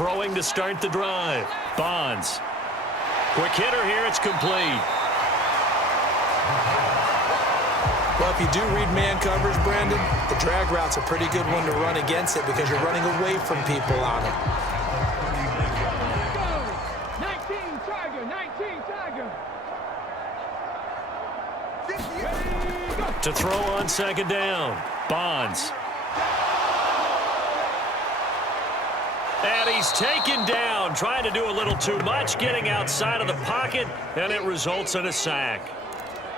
Throwing to start the drive. Bonds. Quick hitter here. It's complete. Well, if you do read man coverage, Brandon, the drag route's a pretty good one to run against it because you're running away from people on it. 19 Tiger. To throw on second down. Bonds. And he's taken down, trying to do a little too much, getting outside of the pocket, and it results in a sack.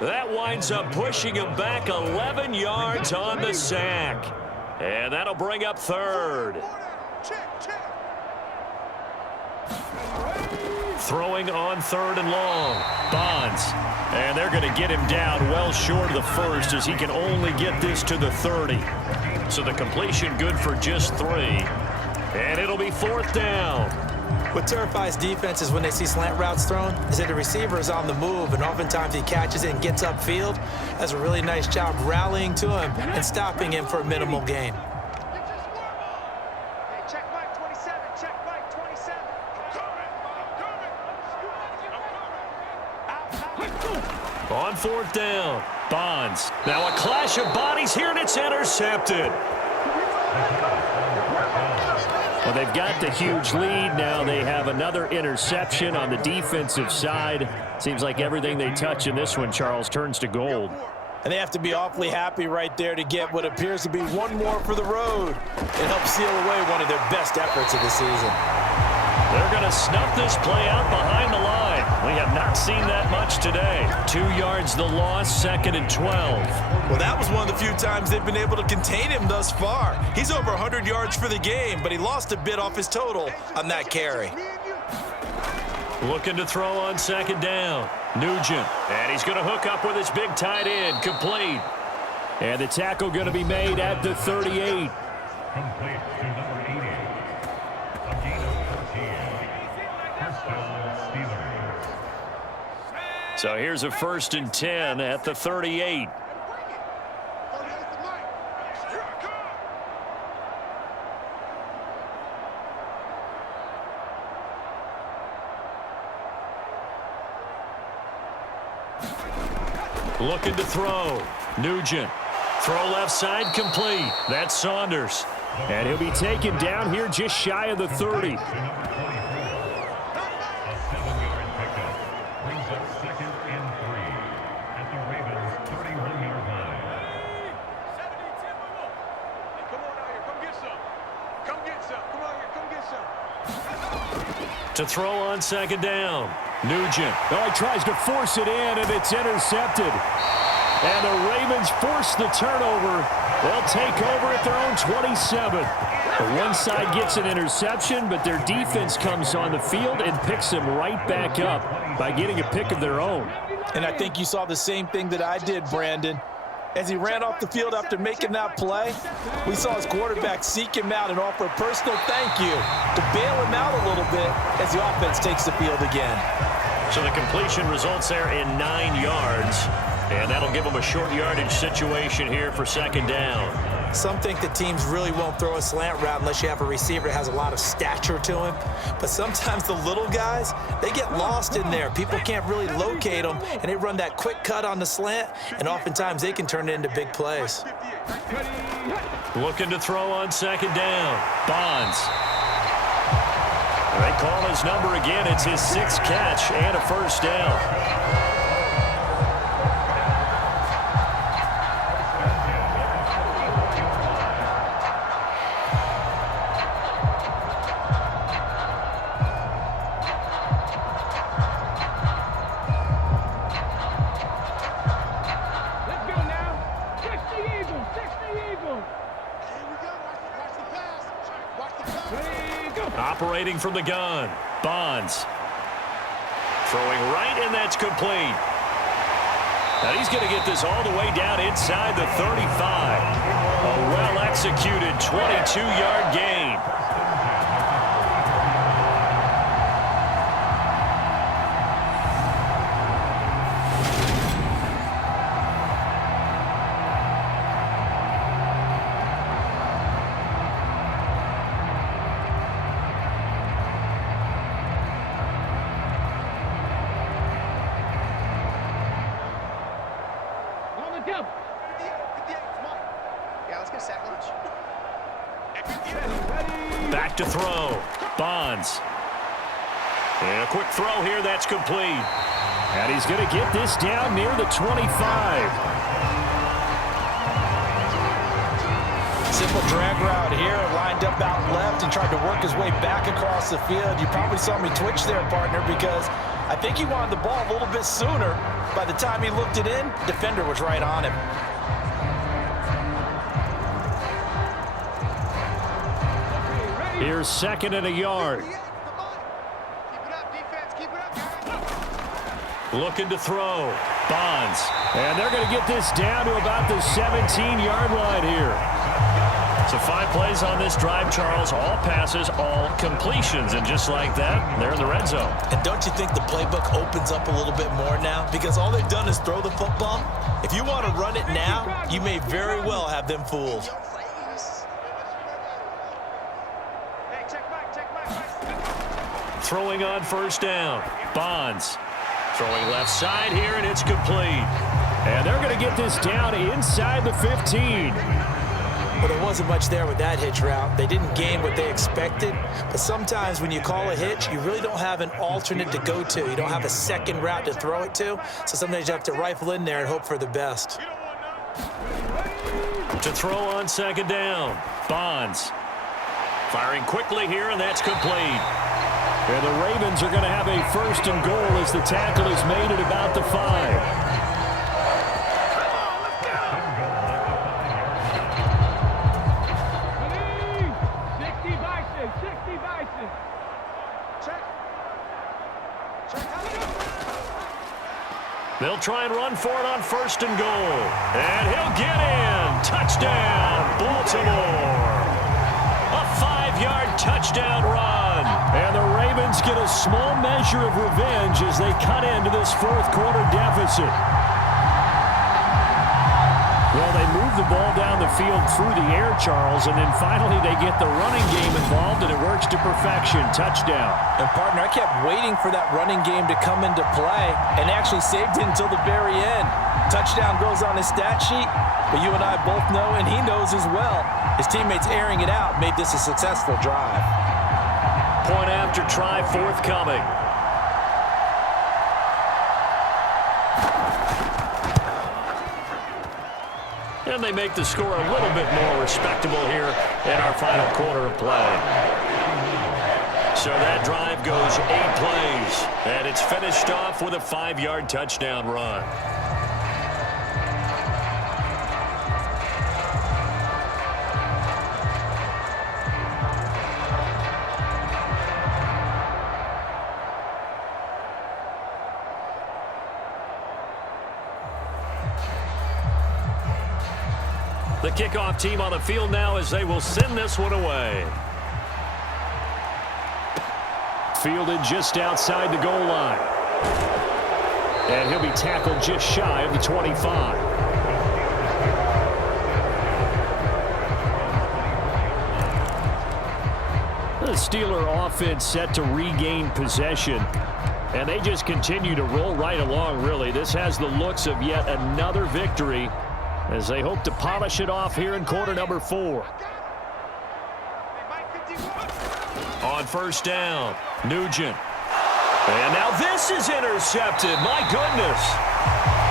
That winds up pushing him back 11 yards on the sack. And that'll bring up third. Throwing on third and long. Bonds. And they're going to get him down well short of the first as he can only get this to the 30. So the completion good for just 3. And it'll be fourth down. What terrifies defenses when they see slant routes thrown is that the receiver is on the move, and oftentimes he catches it and gets upfield. Does a really nice job rallying to him and stopping him for a minimal gain. Check Mike 27. Check Mike 27. On fourth down, Bonds. Now a clash of bodies here, and it's intercepted. Well, they've got the huge lead. Now they have another interception on the defensive side. Seems like everything they touch in this one, Charles, turns to gold. And they have to be awfully happy right there to get what appears to be one more for the road. It helps seal away one of their best efforts of the season. They're going to snuff this play out behind the line. We have not seen that much today. 2 yards the loss, second and 12. Well, that was one of the few times they've been able to contain him thus far. He's over 100 yards for the game, but he lost a bit off his total on that carry. Looking to throw on second down. Nugent. And he's going to hook up with his big tight end. Complete. And the tackle going to be made at the 38. Complete to number 80. A gain of 14. First down, Steelers. So here's a 1st and 10 at the 38. Looking to throw. Nugent. Throw left side, complete. That's Saunders. And he'll be taken down here just shy of the 30. A 7-yard pickup brings up 2nd and 3 at the Ravens' 31-yard line. Come on out here. Come get some. Come get some. Come on here. Come get some. To throw on second down. Nugent. Oh, he tries to force it in, and it's intercepted. And the Ravens force the turnover. They'll take over at their own 27. The one side gets an interception, but their defense comes on the field and picks them right back up by getting a pick of their own. And I think you saw the same thing that I did, Brandon. As he ran off the field after making that play, we saw his quarterback seek him out and offer a personal thank you to bail him out a little bit as the offense takes the field again. So the completion results there in 9 yards. And that'll give them a short yardage situation here for second down. Some think that teams really won't throw a slant route unless you have a receiver that has a lot of stature to him. But sometimes the little guys, they get lost in there. People can't really locate them, and they run that quick cut on the slant, and oftentimes they can turn it into big plays. Looking to throw on second down. Bonds. They call his number again. It's his 6th catch and a first down. Operating from the gun. Bonds. Throwing right, and that's complete. Now he's going to get this all the way down inside the 35. A well-executed 22-yard gain. back to throw. Bonds. And a quick throw here. That's complete. And he's going to get this down near the 25. Simple drag route here, lined up out left and tried to work his way back across the field. You probably saw me twitch there, partner, because I think he wanted the ball a little bit sooner. By the time he looked it in, defender was right on him. Here's second and a yard. Looking to throw. Bonds. And they're going to get this down to about the 17-yard line here. So 5 plays on this drive, Charles. All passes, all completions. And just like that, they're in the red zone. And don't you think the playbook opens up a little bit more now? Because all they've done is throw the football. If you want to run it now, you may very well have them fooled. Throwing on first down. Bonds. Throwing left side here, and it's complete. And they're going to get this down inside the 15. Well, there wasn't much there with that hitch route. They didn't gain what they expected. But sometimes when you call a hitch, you really don't have an alternate to go to. You don't have a second route to throw it to. So sometimes you have to rifle in there and hope for the best. To throw on second down. Bonds. Firing quickly here, and that's complete. And the Ravens are going to have a first and goal as the tackle is made at about the 5. They'll try and run for it on first and goal. And he'll get in. Touchdown, Baltimore. A 5-yard touchdown run. And the Ravens get a small measure of revenge as they cut into this fourth quarter deficit. Well, they move the ball down the field through the air, Charles, and then finally they get the running game involved, and it works to perfection. Touchdown. And, partner, I kept waiting for that running game to come into play and actually saved it until the very end. Touchdown goes on his stat sheet, but you and I both know, and he knows as well, his teammates airing it out made this a successful drive. Point after try forthcoming. And they make the score a little bit more respectable here in our final quarter of play. So that drive goes 8 plays, and it's finished off with a 5-yard touchdown run. The kickoff team on the field now as they will send this one away. Fielded just outside the goal line. And he'll be tackled just shy of the 25. The Steeler offense set to regain possession. And they just continue to roll right along, really. This has the looks of yet another victory as they hope to polish it off here in quarter number 4. On first down, Nugent. And now this is intercepted. My goodness.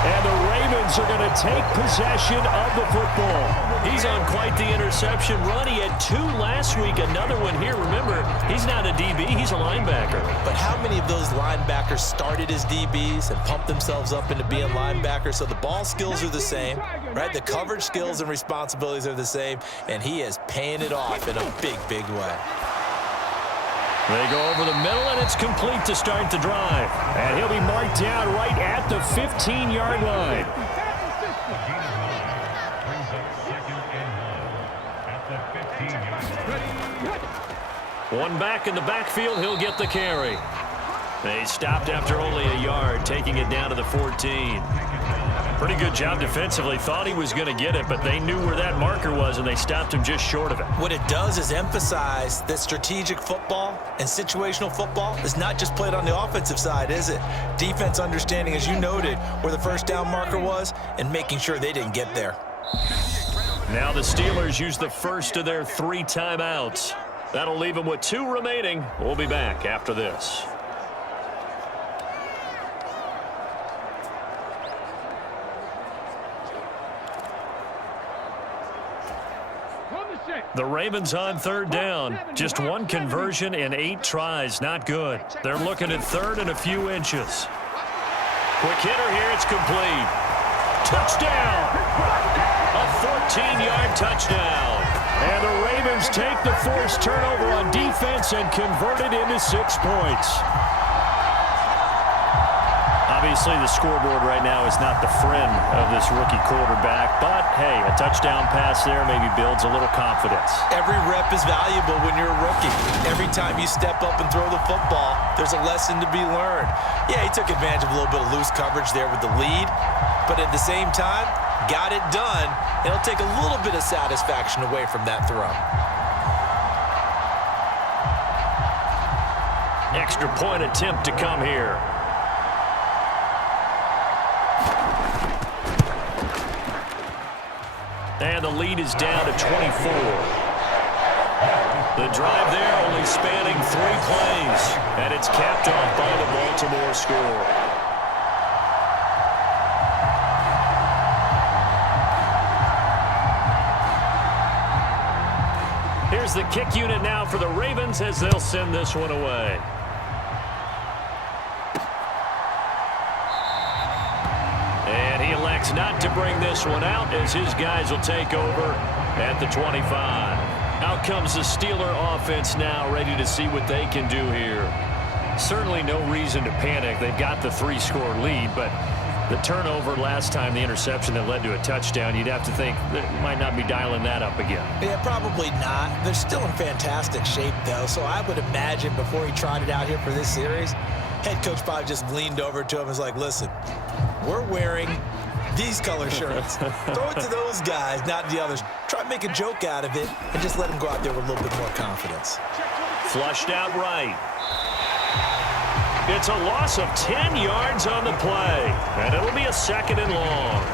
And the Ravens are going to take possession of the football. He's on quite the interception run. He had 2 last week, another one here. Remember, he's not a DB, he's a linebacker. But how many of those linebackers started as DBs and pumped themselves up into being linebackers? So the ball skills are the same, right? The coverage skills and responsibilities are the same, and he is paying it off in a big, big way. They go over the middle, and it's complete to start the drive. And he'll be marked down right at the 15-yard line. One back in the backfield, he'll get the carry. They stopped after only a yard, taking it down to the 14. Pretty good job defensively. Thought he was going to get it, but they knew where that marker was, and they stopped him just short of it. What it does is emphasize that strategic football and situational football is not just played on the offensive side, is it? Defense understanding, as you noted, where the first down marker was and making sure they didn't get there. Now the Steelers use the first of their 3 timeouts. That'll leave him with 2 remaining. We'll be back after this. The Ravens on 3rd down. Just 1 conversion in 8 tries. Not good. They're looking at 3rd and a few inches. Quick hitter here. It's complete. Touchdown. A 14-yard touchdown. And the Ravens take the forced turnover on defense and convert it into 6 points. Obviously, the scoreboard right now is not the friend of this rookie quarterback. But, hey, a touchdown pass there maybe builds a little confidence. Every rep is valuable when you're a rookie. Every time you step up and throw the football, there's a lesson to be learned. Yeah, he took advantage of a little bit of loose coverage there with the lead. But at the same time, got it done. It'll take a little bit of satisfaction away from that throw. Extra point attempt to come here. And the lead is down to 24. The drive there only spanning 3 plays. And it's capped off by the Baltimore score. Here's the kick unit now for the Ravens as they'll send this one away. And he elects not to bring this one out as his guys will take over at the 25. Out comes the Steeler offense now, ready to see what they can do here. Certainly no reason to panic. They've got the 3-score lead, but the turnover last time, the interception that led to a touchdown, you'd have to think they might not be dialing that up again. Yeah, probably not. They're still in fantastic shape, though, so I would imagine before he trotted out here for this series, head coach probably just leaned over to him and was like, listen, we're wearing these color shirts. Throw it to those guys, not the others. Try to make a joke out of it and just let them go out there with a little bit more confidence. Flushed out right. It's a loss of 10 yards on the play, and it'll be a 2nd and long.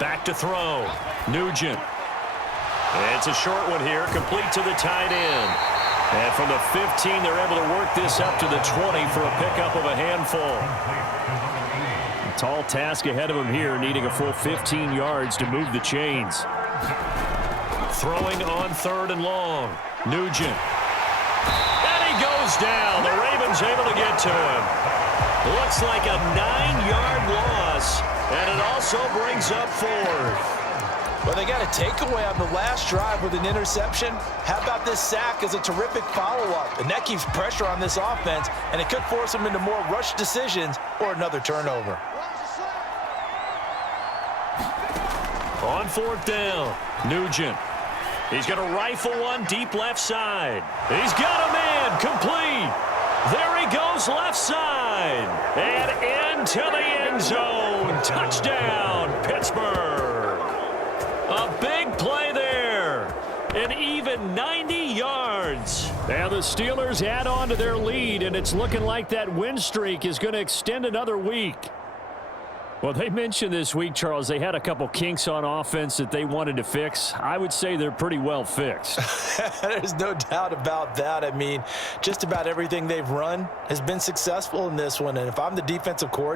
Back to throw. Nugent. It's a short one here, complete to the tight end. And from the 15, they're able to work this up to the 20 for a pickup of a handful. A tall task ahead of him here, needing a full 15 yards to move the chains. Throwing on 3rd and long. Nugent. And he goes down. The Ravens able to get to him. Looks like a 9-yard loss. And it also brings up 4th. Well, they got a takeaway on the last drive with an interception. How about this sack as a terrific follow-up? And that keeps pressure on this offense, and it could force them into more rush decisions or another turnover. On 4th down, Nugent. He's going to rifle one deep left side. He's got a man complete. There he goes left side. And into the end zone. Touchdown, Pittsburgh. A big play there. An even 90 yards. And the Steelers add on to their lead, and it's looking like that win streak is going to extend another week. Well, they mentioned this week, Charles, they had a couple kinks on offense that they wanted to fix. I would say they're pretty well fixed. There's no doubt about that. I mean, just about everything they've run has been successful in this one. And if I'm the defensive coordinator,